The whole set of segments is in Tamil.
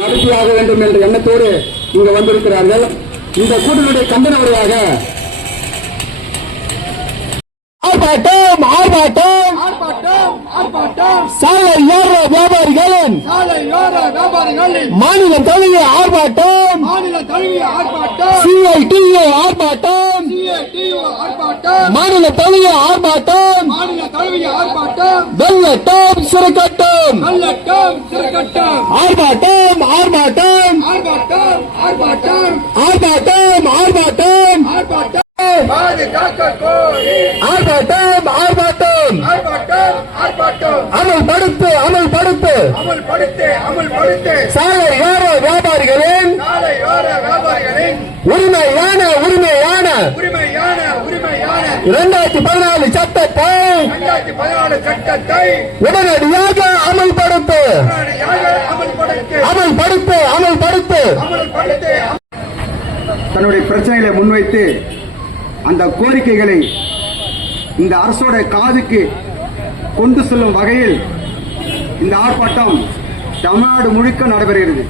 நடத்தியாக வேண்டும் என்ற எண்ணத்தோடு இங்கு வந்திருக்கிறார்கள். இந்த கூட்டணியுடைய கண்டன உரையாக ஆர்ப்பாட்டம் ஆர்ப்பாட்டம். சாலை சாலையோர வியாபாரிகளின் மாநிலம் தழுவிய ஆர்ப்பாட்டம். மாநில தழுவிய ஆர்ப்பாட்டம். சிஐடிஏ ஆர்ப்பாட்டம். மாநில தழுவிய ஆர்ப்பாட்டம். ஆர்ப்பாட்டம். வெள்ளட்டம் சிறுகட்டம். கல்லட்டம் சிறுகட்டம். ஆர்ப்பாட்டம் ஆர்ப்பாட்டம். ஆர்ப்பாட்டம் ஆர்ப்பாட்டம். ஆர்ப்பாட்டம் ஆர்ப்பாட்டம். ஆர்ப்பாட்டம் ஆர்ப்பாட்டம் ஆர்ப்பாட்டம். ஆர்ப்பாட்டம் ஆர்ப்பாட்டம். அமல்படுத்து அமல்படுத்து அமல்படுத்து அமல்படுத்து சாலை ஏற வியாபாரிகளின் சாலையோர வியாபாரிகளின் உரிமையான உரிமையான உரிமையான உரிமையான இரண்டாயிரத்தி பதினாலு சட்டத்தை உடனடியாக அமல்படுத்து அமல்படுத்து. அமல்படுத்து. தன்னுடைய பிரச்சனைகளை முன்வைத்து அந்த கோரிக்கைகளை இந்த அரசோட காதுக்கு கொண்டு செல்லும் வகையில் இந்த ஆர்ப்பாட்டம் தமிழ்நாடு முழுக்க நடைபெறுகிறது.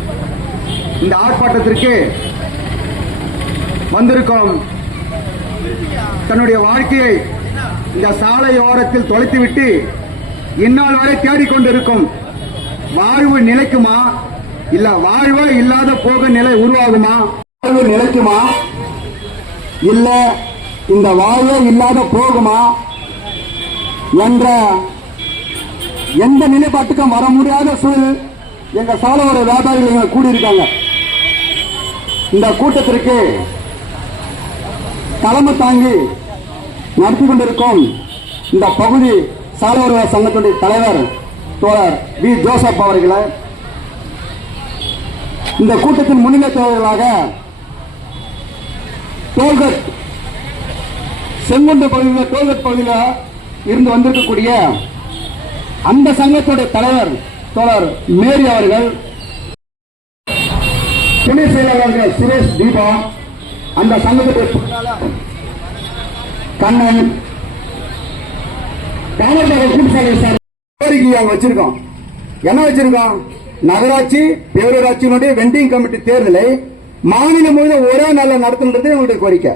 இந்த ஆர்ப்பாட்டத்திற்கு வந்திருக்கும் தன்னுடைய வாழ்க்கையை இந்த சாலையோரத்தில் தொலைத்துவிட்டு இந்நாள் வரை தேடிக்கொண்டிருக்கும் வாழ்வு நிலைக்குமா? இல்ல வாழ்வே இல்லாத போக நிலை உருவாகுமா? வாழ்வு நிலைக்குமா? இல்ல இந்த வாழ்வே இல்லாத போகுமா? என்ற எந்த நிலைப்பாட்டுக்கும் வர முடியாத சூழல் எங்க சாலையோர வியாபாரிகள் கூடியிருக்காங்க. இந்த கூட்டத்திற்கு தலைமை தாங்கி நடத்தி கொண்டிருக்கும் இந்த பகுதி சாலையோர சங்கத்துடைய தலைவர் தோழர் வி. ஜோசப் அவர்களை இந்த கூட்டத்தின் முன்னிலை தலைவர்களாக டோல்கட் செங்குண்டு பகுதியில் டோல்கட் பகுதியில் இருந்து வந்திருக்கக்கூடிய அந்த சங்கத்துடைய தலைவர் தோழர் மேரி அவர்கள் துணை செயலாளர்கள் சுரேஷ் தீபா அந்த சங்கத்துடைய கண்ணன் காமராஜர் கூட்டுசாலை சார் கோரிக்கை அங்க வச்சிருக்கோம். என்ன வச்சிருக்கோம்? நகராட்சி பேரூராட்சியினுடைய வெண்டிங் கமிட்டி தேர்தலை மாநிலம் முழுவதும் ஒரே நாளில் நடத்துன்றது எங்களுடைய கோரிக்கை.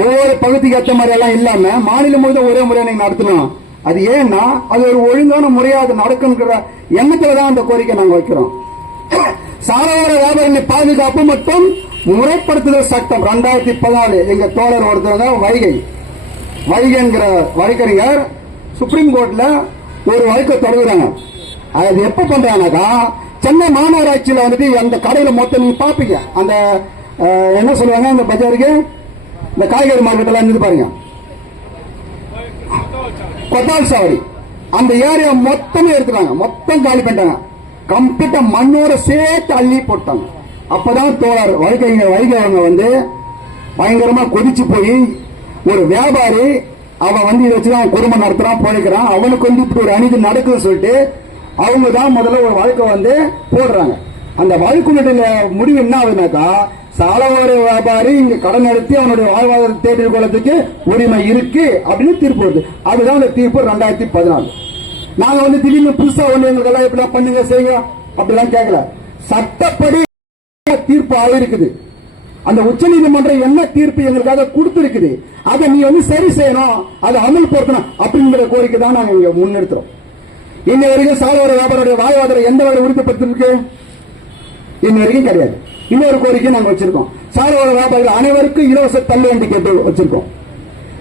ஒவ்வொரு பகுதிக்கு ஏற்ற மாதிரி எல்லாம் இல்லாம மாநிலம் முழுவதும் ஒரே முறையை நீங்க நடத்தணும். அது ஏன்னா அது ஒரு ஒழுங்கான முறையா அது நடக்கணுங்கிற எண்ணத்துல தான் அந்த கோரிக்கை நாங்க வைக்கிறோம். சாரவார வியாபாரிகளின் பாதுகாப்பு மற்றும் முறைப்படுத்துதல் சட்டம் ரெண்டாயிரத்தி பதினாலு எங்க தோழர் ஒருத்தவங்க வைகை. வைகைங்கிற வழக்கறிஞர் சுப்ரீம் கோர்ட்ல ஒரு வழக்கை தொடங்குறாங்க அது எப்ப பண்றாங்கக்கா சென்னை மாநகராட்சியில் வந்துட்டு அந்த கடையில மொத்தம் நீங்க பாப்பீங்க. அந்த என்ன சொல்லுவாங்க அந்த பஜாருக்கு? இந்த காய்கறி மார்க்கெட் இருந்து பாருங்க. கொத்தால் சாவடி. அந்த ஏரியா மொத்தமே எடுத்துட்டாங்க. மொத்தம் காலி பண்ணிட்டாங்க. கம்ப்ளீட்டா மண்ணோட சேர்த்து அள்ளி போட்டாங்க. அப்பதான் தோழர் வழக்கறிஞர் வைகை அவங்க வந்து பயங்கரமா கொதிச்சு போய் ஒரு வியாபாரி அவன் வந்து இதை வச்சுதான் அவன் குடும்பம் நடத்துறான் பிழைக்கிறான் அவனுக்கு வந்து இப்படி ஒரு அநீதி நடக்குதுன்னு சொல்லிட்டு அவங்க தான் முதல்ல ஒரு வழக்கை வந்து போடுறாங்க. அந்த வழக்குனுடைய முடிவு என்ன ஆகுதுனாக்கா சாலவார வியாபாரி இங்க கடன் நடத்தி அவனுடைய வாழ்வாதாரத்தை தேடி கொள்றதுக்கு உரிமை இருக்கு அப்படின்னு தீர்ப்பு வருது. அதுதான் அந்த தீர்ப்பு ரெண்டாயிரத்தி பதினாலு. நாங்க வந்து திடீர்னு புதுசா ஒண்ணு எங்களுக்கு எல்லாம் எப்படிலாம் பண்ணுங்க செய்யுங்க அப்படிலாம் கேட்கல சட்டப்படி தீர்ப்பு ஆயிருக்குது. அந்த உச்ச நீதிமன்றம் என்ன தீர்ப்பு எங்களுக்காக கொடுத்திருக்குது? அதை நீ வந்து சரி செய்யணும். அதை அமல்படுத்தணும் அப்படிங்கிற கோரிக்கை தான் நாங்க இங்க முன்னெடுக்கிறோம் இன்ன வரைக்கும் சாலையோர வியாபாரியுடைய வாழ்வாதாரம் எந்த வரை உறுதிப்படுத்திருக்கு இன்ன வரைக்கும் கிடையாது. இன்னொரு கோரிக்கை நாங்க வச்சிருக்கோம். சாலையோர வியாபாரிகள் அனைவருக்கும் இலவச தள்ளுவண்டி கேட்டு வச்சிருக்கோம்.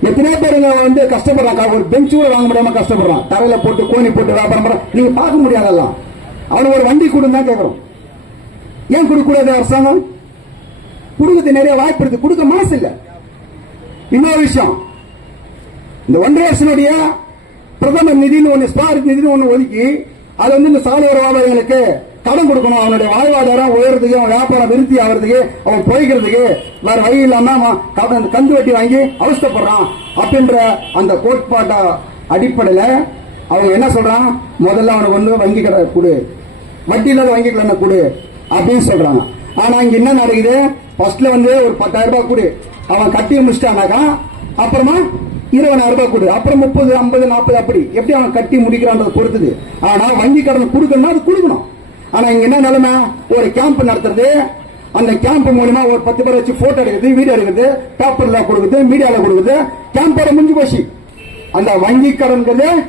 எத்தனையோ பேருங்க வந்து கஷ்டப்படுறாங்க. ஒரு பெஞ்ச் கூட வாங்க முடியாம கஷ்டப்படுறான் தரையில போட்டு கோணி போட்டு வியாபாரம் பண்றான் நீங்க பார்க்க முடியாதெல்லாம். அவனுக்கு ஒரு வண்டி கொடுன்னு தான் கேட்கறோம் ஏன் கொடுக்கக்கூடாது அரசாங்கம்? கொடுக்கறது நிறைய வாய்ப்பு இருக்கு. கொடுக்க மனசு இல்ல இன்னொரு விஷயம். இந்த ஒன்றரை அரசினுடைய பிரதமர் நிதினு ஒண்ணு ஸ்பாரிக் நிதினு ஒண்ணு ஒதுக்கி அது வந்து இந்த சாலையோர வியாபாரிகளுக்கு கடன் கொடுக்கணும். அவனுடைய வாழ்வாதாரம் உயர்றதுக்கு அவன் வியாபாரம் விருத்தி ஆகிறதுக்கு அவன் போய்க்கிறதுக்கு வேற வழி இல்லாம அவன் கந்து வட்டி வாங்கி அவசப்படுறான் அப்படின்ற அந்த கோட்பாட்ட அடிப்படையில அவங்க என்ன சொல்றான்? முதல்ல அவனுக்கு வந்து வங்கி கடை கொடு. வட்டி இல்லாத வங்கி கடனை கொடு. அப்படின்னு சொல்றாங்க. ஆனா இங்க என்ன நடக்குது? ஃபர்ஸ்ட்ல வந்து ஒரு பத்தாயிரம் ரூபாய் கொடு. அவன் கட்டி முடிச்சிட்டானாக்கா அப்புறமா இருபதாயிரம் ரூபாய் கொடு. அப்புறம் முப்பது ஐம்பது நாற்பது அப்படி. எப்படி அவன் கட்டி முடிக்கிறான்றத பொறுத்துது? ஆனா வங்கி கடன் கொடுக்கணும்னா அது கொடுக்கணும். ஆனா இங்க என்ன நிலைமை? ஒரு கேம்ப் நடத்துறது. அந்த கேம்ப் மூலமா ஒரு பத்து பேர் வச்சு போட்டோ எடுக்குது வீடியோ எடுக்குது பேப்பர்ல கொடுக்குது மீடியால கொடுக்குது கேம்போட முடிஞ்சு போச்சு. அந்த வங்கி கடன்கிறது